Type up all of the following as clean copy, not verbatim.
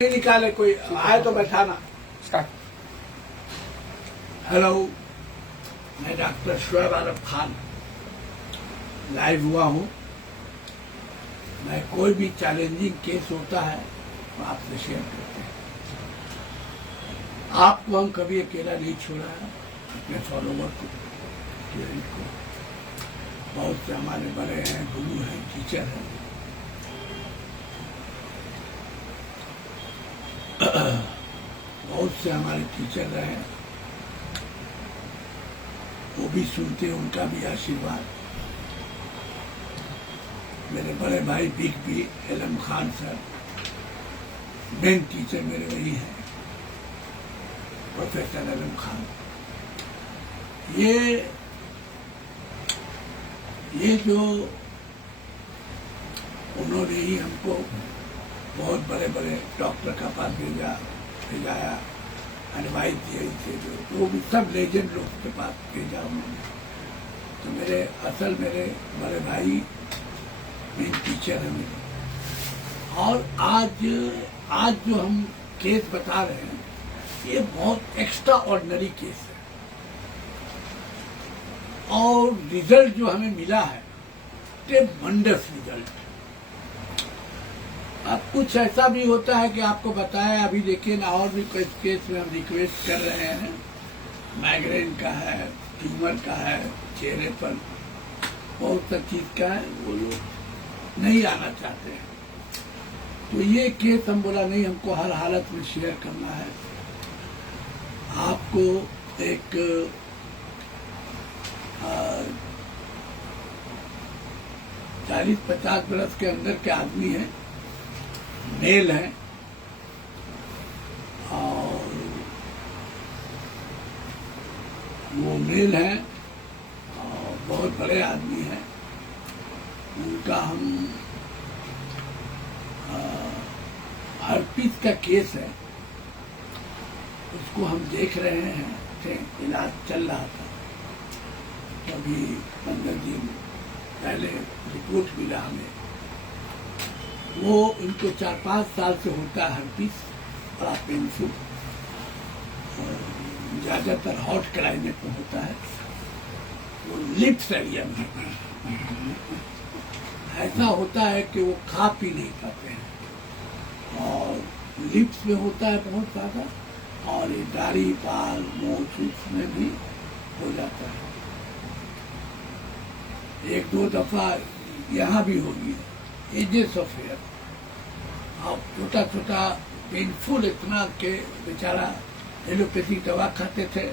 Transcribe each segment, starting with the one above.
नहीं निकाले, कोई आए तो बैठाना। हेलो, मैं डॉक्टर शुएब आलम खान लाइव हुआ हूँ। मैं कोई भी चैलेंजिंग केस होता है तो आपसे शेयर करते हैं। आपको हम कभी अकेला नहीं छोड़ा है, अपने फॉलोवर को, स्टूडेंट को। बहुत से हमारे बड़े हैं, गुरु हैं, टीचर हैं। बहुत से हमारे टीचर रहे, वो भी सुनते हैं, उनका भी आशीर्वाद। मेरे बड़े भाई big B Alam Khan sir, main teacher मेरे वही हैं, प्रोफेसर एलम खान। ये जो उन्होंने ही हमको बहुत बड़े बड़े डॉक्टर का पास भेजाया, एडवाइस दिए थे, तो भी सब लेजेंड लोग के पास भेजा उन्होंने। तो मेरे बड़े भाई मेन टीचर है मेरे। और आज जो हम केस बता रहे हैं, ये बहुत एक्स्ट्रा ऑर्डिनरी केस है। और रिजल्ट जो हमें मिला है, ट्रेमेंडस रिजल्ट। अब कुछ ऐसा भी होता है कि आपको बताया, अभी देखिए ना, और भी कोई केस में हम रिक्वेस्ट कर रहे हैं, माइग्रेन का है, ट्यूमर का है, चेहरे पर बहुत सा चीज का है, वो लोग नहीं आना चाहते हैं। तो ये केस हम बोला नहीं, हमको हर हालत में शेयर करना है। आपको एक 40-50 बरस के अंदर के आदमी है, मेल है, और वो मेल है और बहुत बड़े आदमी हैं। उनका हम हर्पीस का केस है, उसको हम देख रहे हैं, इलाज चल रहा था। अभी 15 दिन पहले रिपोर्ट मिला हमें। वो इनको 4-5 साल से होता है हर्पीस, बड़ा पेनफुल, ज्यादातर हॉट क्लाइमेट में होता है। वो लिप्स एरिया में ऐसा होता है कि वो खा पी नहीं पाते हैं, और लिप्स में होता है बहुत ज्यादा, और ये दाढ़ी, बाल, मूंछ में भी हो जाता है। 1-2 दफा यहाँ भी होगी, एजेस ऑफ हेयर। अब छोटा छोटा पेनफुल इतना के बेचारा एलोपैथिक दवा खाते थे।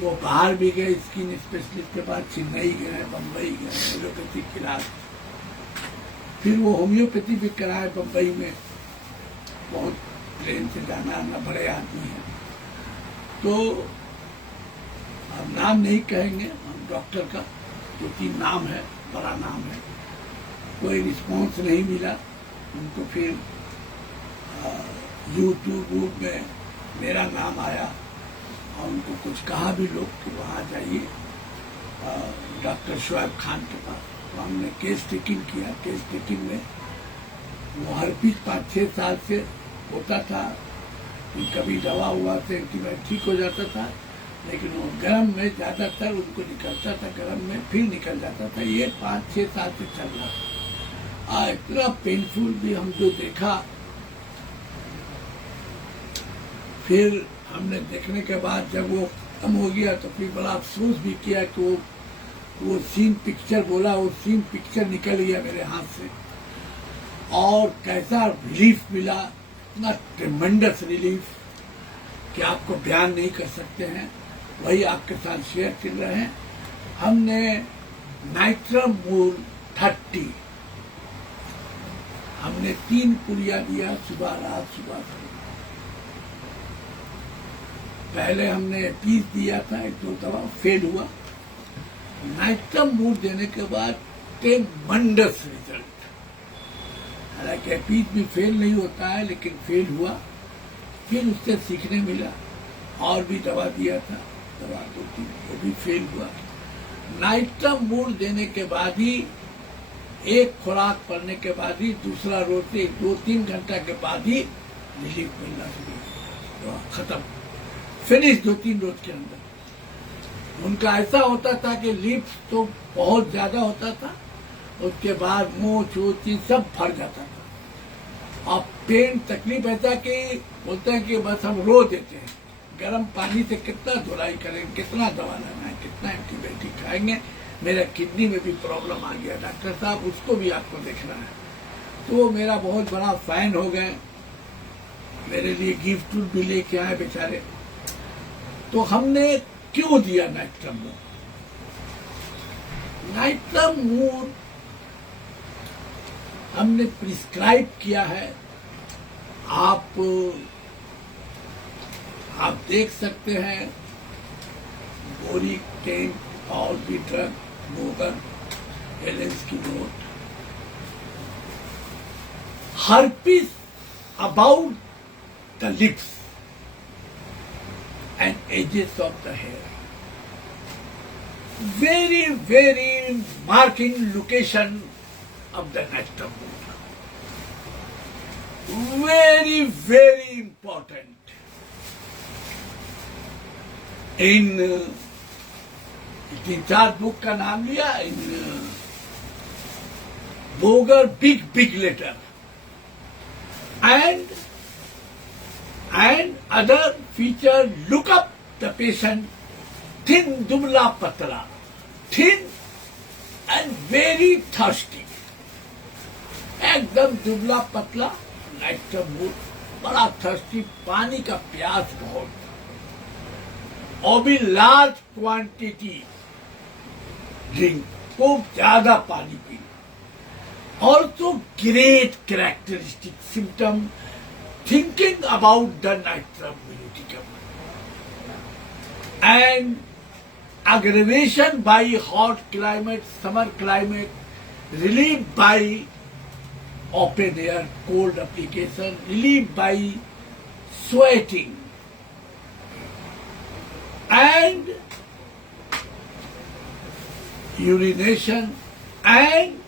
वो बाहर भी गए, स्किन स्पेशलिस्ट के पास, चेन्नई गए, बम्बई गए, एलोपैथिक इलाज। फिर वो होम्योपैथी भी कराए बम्बई में। बहुत ट्रेन से जाना आना, बड़े आदमी है। तो अब नाम नहीं कहेंगे हम डॉक्टर का, क्योंकि नाम है, बड़ा नाम है। कोई रिस्पॉन्स नहीं मिला उनको। फिर यूट्यूब में मेरा नाम आया, और उनको कुछ कहा भी लोग कि वहाँ जाइए डॉक्टर शुएब खान के पास। तो हमने केस टेकिंग किया। केस टेकिंग में वो हर्पीस 5-6 साल से होता था। कभी दवा हुआ से ठीक हो जाता था, लेकिन वो गर्म में ज्यादातर उनको निकलता था, गर्म में फिर निकल जाता था। ये 5-6 साल से चल रहा था। इतना पेनफुल भी हम जो देखा, फिर हमने देखने के बाद जब वो खत्म हो गया तो फिर बड़ा अफसोस भी किया कि वो सीन पिक्चर बोला, वो सीन पिक्चर निकल गया मेरे हाथ से। और कैसा रिलीफ मिला, इतना ट्रेमेंडस रिलीफ कि आपको बयान नहीं कर सकते हैं। वही आपके साथ शेयर कर रहे हैं। हमने नाइट्रामोल 30 हमने 3 पुड़िया दिया, सुबह रात, सुबह रात। पहले हमने 30 दिया था, 1-2 दवा फेल हुआ। नाइट्रामोल देने के बाद ट्रेमेंडस रिजल्ट। हालांकि एपीज भी फेल नहीं होता है, लेकिन फेल हुआ। फिर उससे सीखने मिला, और भी दवा दिया था, दवा 2-3, वो भी फेल हुआ। नाइट्रामोल देने के बाद ही, एक खुराक पड़ने के बाद ही, दूसरा रोज से 2-3 घंटा के बाद ही रिलीफ मिलना शुरू, तो खत्म, फिनिश 2-3 रोज के अंदर। उनका ऐसा होता था कि लिप्स तो बहुत ज्यादा होता था, उसके बाद मुंह चूची सब फट जाता था। और पेन तकलीफ ऐसा कि बोलते हैं कि बस हम रो देते हैं, गर्म पानी से कितना धुलाई करेंगे, कितना दवा लेना है, कितना एंटीबायोटिक खाएंगे, मेरा किडनी में भी प्रॉब्लम आ गया डॉक्टर साहब, उसको भी आपको देखना है। तो वो मेरा बहुत बड़ा फैन हो गए, मेरे लिए गिफ्ट भी लेके आए बेचारे। तो हमने क्यों दिया नाइट्रम मूर? नाइट्रम मूर हमने प्रिस्क्राइब किया है। आप देख सकते हैं, बोरिक, टेंट और भी ड्रग, मोगर, एलेंस की note, herpes about the lips and edges of the hair. Very, very marking location of the naistrum moor. Very, very important. इन 3-4 बुक का नाम लिया, in Boger big letter and other feature, look up the patient, thin, dubla, patla, thin and very thirsty, एकदम दुबला पतला, nitrum मूर, बड़ा thirsty, पानी का प्यास बहुत, और भी लार्ज क्वांटिटी ड्रिंक, खूब ज्यादा पानी P. Also great characteristic symptom, thinking about the naistrum melliticum, and aggravation by hot climate, summer climate, relief by open air, cold application, relief by sweating, and urination, and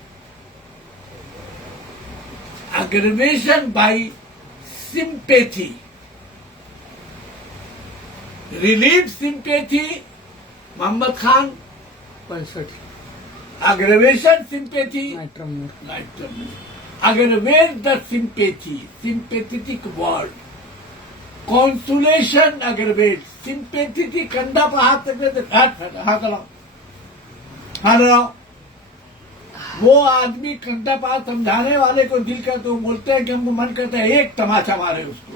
aggravation by sympathy, relief sympathy, Mohammad Khan 65 aggravation sympathy, natrum mur aggravate the sympathy, sympathetic word, consolation aggravate, sympathetic, कंधा पर हाथ रख दे, हाथ लगाओ, वो आदमी कंधा पास समझाने वाले को दिल का तो बोलते हैं कि हमको मन करता है एक तमाचा मारे उसको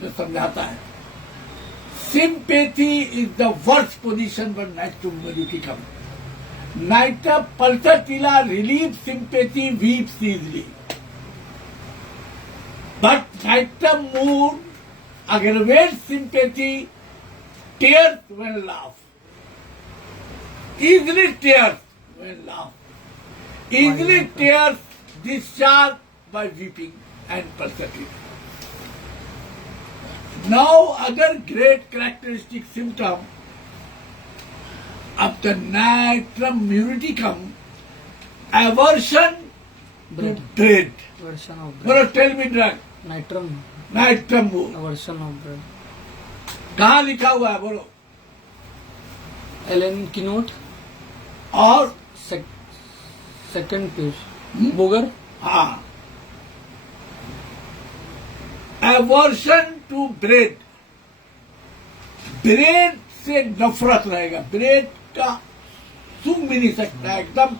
जो समझाता है। Sympathy is the worst position for natrum muriaticum. Natrum pulsatilla relieve sympathy, weeps easily. But Naitram mood aggravates sympathy, tears when laugh. Easily tears when laugh. Easily tears discharge by weeping and pulsatilla. Now other great characteristic symptom of the Naitram muriticum, aversion to bread. Version of bread. Bro, tell me drug. Naitram mood. version of bread. कहाँ लिखा हुआ है बोलो? Elon की note और second page Bogar. हाँ, aversion to bread. Bread से नफरत रहेगा. ब्रेड का सूंघ भी नहीं सकता. एकदम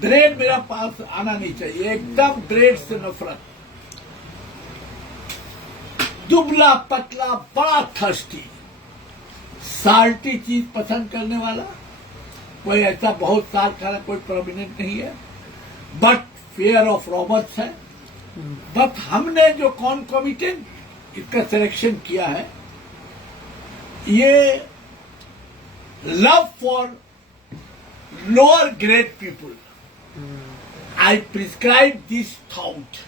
ब्रेड मेरा पास आना नहीं चाहिए. एकदम ब्रेड से नफरत. दुबला पतला, बड़ा थर्स्टी, साल्टी चीज पसंद करने वाला. कोई ऐसा बहुत साल खाना कोई प्रोमिनेंट नहीं है, बट फेयर ऑफ रॉबर्ट्स है. बट हमने जो कॉन्कोमिटेंट इसका सिलेक्शन किया है, ये love for lower grade people. I prescribe this thought.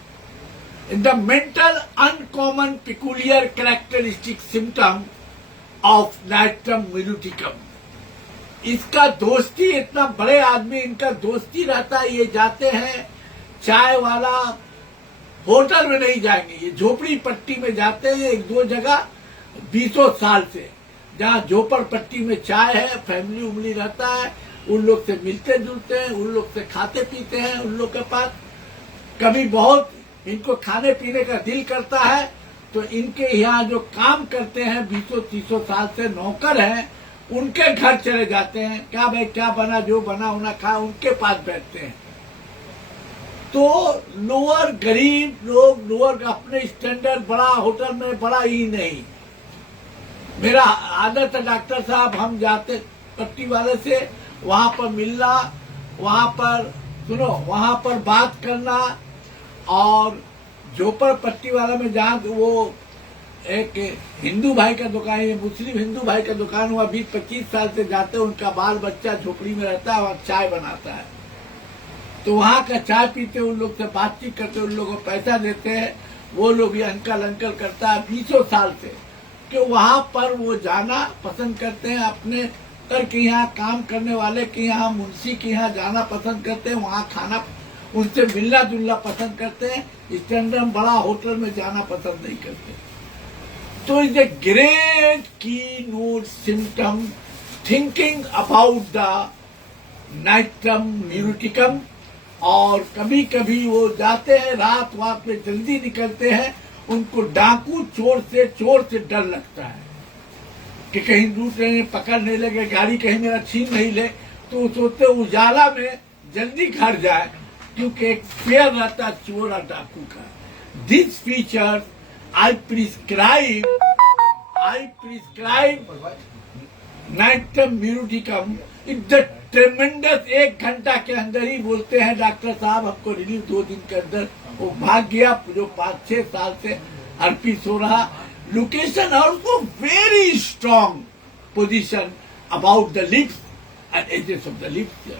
In the mental uncommon peculiar characteristic symptom of Naitram muriticum. इसका दोस्ती, इतना बड़े आदमी इनका दोस्ती रहता है. ये जाते हैं चाय वाला होटल में नहीं जाएंगे, ये झोपड़ी पट्टी में जाते हैं एक दो जगह 20 साल से, जहाँ झोपड़ पट्टी में चाय है, फैमिली उमली रहता है, उन लोग से मिलते जुलते हैं, उन लोग से खाते पीते हैं, उन लोग के पास कभी बहुत इनको खाने पीने का दिल करता है तो इनके यहाँ जो काम करते हैं 20-30 साल से नौकर हैं, उनके घर चले जाते हैं, क्या भाई क्या बना, जो बना उना खा, उनके पास बैठते हैं। तो लोअर गरीब लोग, लोअर अपने स्टैंडर्ड, बड़ा होटल में बड़ा ही नहीं। मेरा आदत है डॉक्टर साहब, हम जाते पट्टी वाले से वहां पर मिलना, वहां पर सुनो, वहां पर बात करना, और झोपड़ पट्टी वाला में जहाँ वो एक हिंदू भाई का दुकान है, मुस्लिम हिंदू भाई का दुकान, हुआ 20-25 साल से जाते हैं, उनका बाल बच्चा झोपड़ी में रहता है, वहाँ चाय बनाता है, तो वहाँ का चाय पीते, उन लोग से बातचीत करते, उन लोगों को पैसा देते हैं, वो लोग भी अंकल अंकल करता है 20 साल से, कि वहाँ पर वो जाना पसंद करते हैं, अपने कर के यहाँ काम करने वाले के यहाँ, मुंशी के यहाँ जाना पसंद करते हैं, वहाँ खाना, उनसे मिलना जुलना पसंद करते हैं, स्टैंडर्ड बड़ा होटल में जाना पसंद नहीं करते। तो is a great keynote symptom thinking about the natrum muriaticum. और कभी कभी वो जाते हैं रात वात में जल्दी निकलते हैं, उनको डाकू चोर से डर लगता है कि कहीं दूसरे पकड़ नहीं लगे, गाड़ी कहीं मेरा छीन नहीं ले, तो सोचते उजाला में जल्दी घर जाए, क्योंकि एक फेयर रहता चोर और डाकू का। This feature I prescribe natrum muriaticum is the tremendous. 1 घंटा के अंदर ही बोलते हैं डॉक्टर साहब हमको रिलीफ 2 दिन के अंदर। वो भाग गया जो 5-6 साल से अर्पित हो रहा। Location also very strong position about the lips and edges of the lips,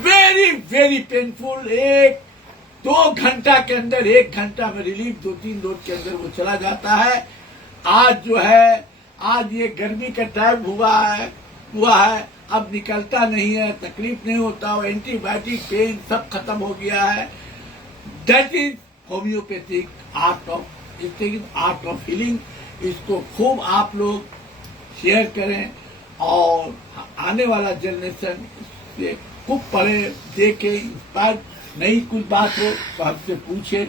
very very painful. 1-2 घंटा के अंदर, 1 घंटा में रिलीफ 2-3 रोज के अंदर वो चला जाता है। आज जो है, आज ये गर्मी का टाइम हुआ है, अब निकलता नहीं है, तकलीफ नहीं होता, एंटीबायोटिक पेन सब खत्म हो गया है। That is homeopathic art of healing. इसको खूब आप लोग शेयर करें और आने वाला जनरेशन से खूब पढ़े, देखे, इंस्पायर, नई कुछ बात हो तो हमसे पूछे,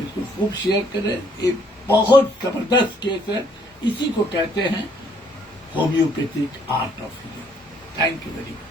इसको खूब शेयर करें। ये बहुत जबरदस्त केस है, इसी को कहते हैं homeopathic art of healing. Thank you very much.